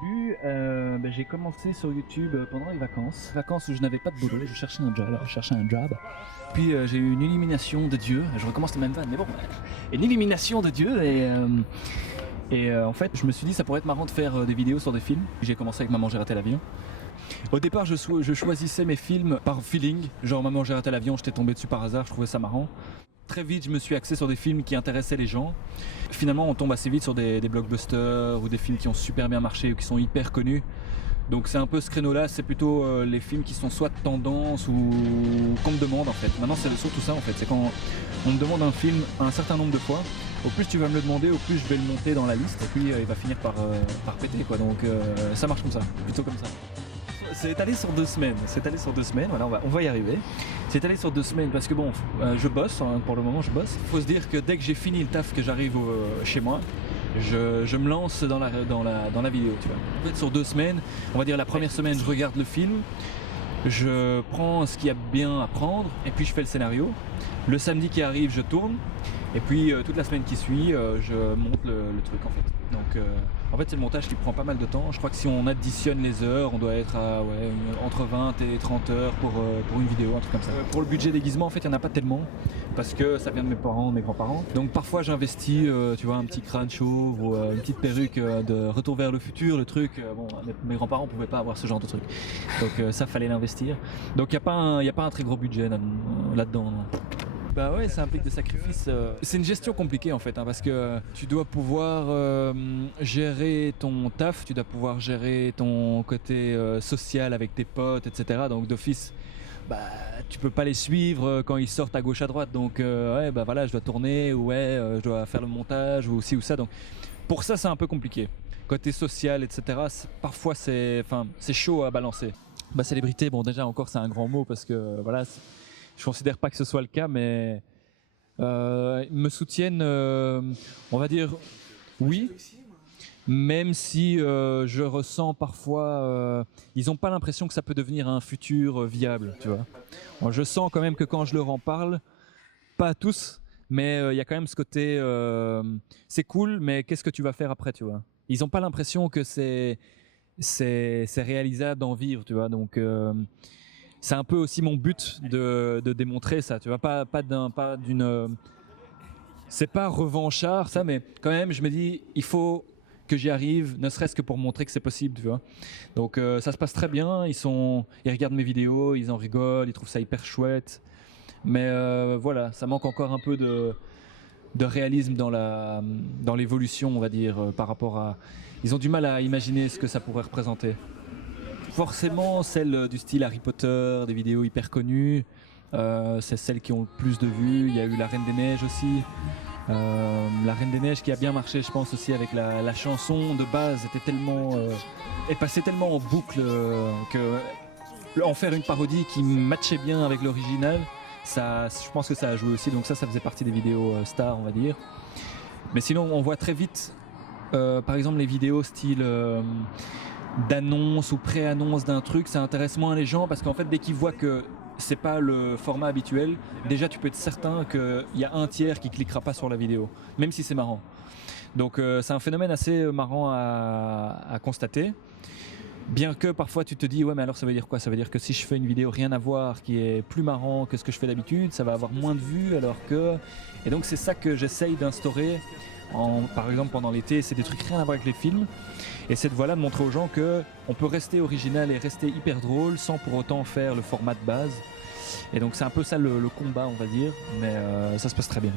début, j'ai commencé sur YouTube pendant les vacances. Vacances où je n'avais pas de boulot, je cherchais un job. Puis j'ai eu une illumination de Dieu, je recommence la même vanne, mais bon, une illumination de Dieu et en fait je me suis dit ça pourrait être marrant de faire des vidéos sur des films. J'ai commencé avec Maman j'ai raté l'avion. Au départ je choisissais mes films par feeling, genre Maman j'ai raté l'avion, j'étais tombé dessus par hasard, je trouvais ça marrant. Très vite, je me suis axé sur des films qui intéressaient les gens. Finalement, on tombe assez vite sur des blockbusters ou des films qui ont super bien marché ou qui sont hyper connus. Donc c'est un peu ce créneau-là, c'est plutôt les films qui sont soit de tendance ou qu'on me demande en fait. Maintenant, c'est surtout ça en fait, c'est quand on me demande un film un certain nombre de fois, au plus tu vas me le demander, au plus je vais le monter dans la liste et puis il va finir par péter quoi. Donc ça marche comme ça, plutôt comme ça. C'est étalé sur 2 semaines, voilà, on va y arriver. C'est étalé sur 2 semaines parce que bon, je bosse, hein, pour le moment je bosse. Faut se dire que dès que j'ai fini le taf, que j'arrive chez moi, je me lance dans la vidéo, tu vois. En fait sur 2 semaines, on va dire la première semaine je regarde le film, je prends ce qu'il y a bien à prendre et puis je fais le scénario. Le samedi qui arrive, je tourne. Et puis toute la semaine qui suit, je monte le truc en fait. Donc en fait c'est le montage qui prend pas mal de temps. Je crois que si on additionne les heures, on doit être à entre 20 et 30 heures pour une vidéo, un truc comme ça. Pour le budget déguisement, en fait il n'y en a pas tellement parce que ça vient de mes parents, de mes grands-parents. Donc parfois j'investis, tu vois, un petit crâne chauve ou une petite perruque de Retour vers le futur, le truc. Bon, mes grands-parents pouvaient pas avoir ce genre de truc. Donc ça fallait l'investir. Donc il y a pas un très gros budget là-dedans. Non. Bah ouais, ça implique des sacrifices. C'est une gestion compliquée en fait, hein, parce que tu dois pouvoir gérer ton taf, tu dois pouvoir gérer ton côté social avec tes potes, etc. Donc d'office, bah tu peux pas les suivre quand ils sortent à gauche à droite. Donc ouais, bah voilà, je dois tourner ou je dois faire le montage ou ci ou ça. Donc pour ça, c'est un peu compliqué. Côté social, etc. Parfois c'est chaud à balancer. Bah célébrité, bon déjà encore c'est un grand mot parce que voilà. Je considère pas que ce soit le cas, mais ils me soutiennent, on va dire, oui, même si je ressens parfois, ils n'ont pas l'impression que ça peut devenir un futur viable, tu vois. Bon, je sens quand même que quand je leur en parle, pas à tous, mais il y a quand même ce côté, c'est cool, mais qu'est-ce que tu vas faire après, tu vois. Ils n'ont pas l'impression que c'est réalisable d'en vivre, tu vois, donc c'est un peu aussi mon but de démontrer ça, tu vois, pas d'une, c'est pas revanchard ça, mais quand même je me dis il faut que j'y arrive, ne serait-ce que pour montrer que c'est possible, tu vois. Donc ça se passe très bien, ils regardent mes vidéos, ils en rigolent, ils trouvent ça hyper chouette, mais voilà, ça manque encore un peu de réalisme dans l'évolution, on va dire, par rapport à, ils ont du mal à imaginer ce que ça pourrait représenter. Forcément celles du style Harry Potter, des vidéos hyper connues, c'est celles qui ont le plus de vues. Il y a eu La Reine des Neiges aussi, La Reine des Neiges qui a bien marché je pense aussi avec la chanson de base était tellement est passée tellement en boucle que en faire une parodie qui matchait bien avec l'original, ça, je pense que ça a joué aussi, donc ça faisait partie des vidéos stars on va dire. Mais sinon on voit très vite par exemple les vidéos style d'annonce ou pré-annonce d'un truc, ça intéresse moins les gens parce qu'en fait dès qu'ils voient que c'est pas le format habituel, déjà tu peux être certain qu'il y a un tiers qui cliquera pas sur la vidéo, même si c'est marrant. Donc c'est un phénomène assez marrant à constater. Bien que parfois tu te dis ouais mais alors ça veut dire quoi? Ça veut dire que si je fais une vidéo rien à voir qui est plus marrant que ce que je fais d'habitude, ça va avoir moins de vues alors que... Et donc c'est ça que j'essaye d'instaurer par exemple pendant l'été, c'est des trucs rien à voir avec les films. Et c'est de montrer aux gens qu'on peut rester original et rester hyper drôle sans pour autant faire le format de base. Et donc c'est un peu ça le combat on va dire, mais ça se passe très bien.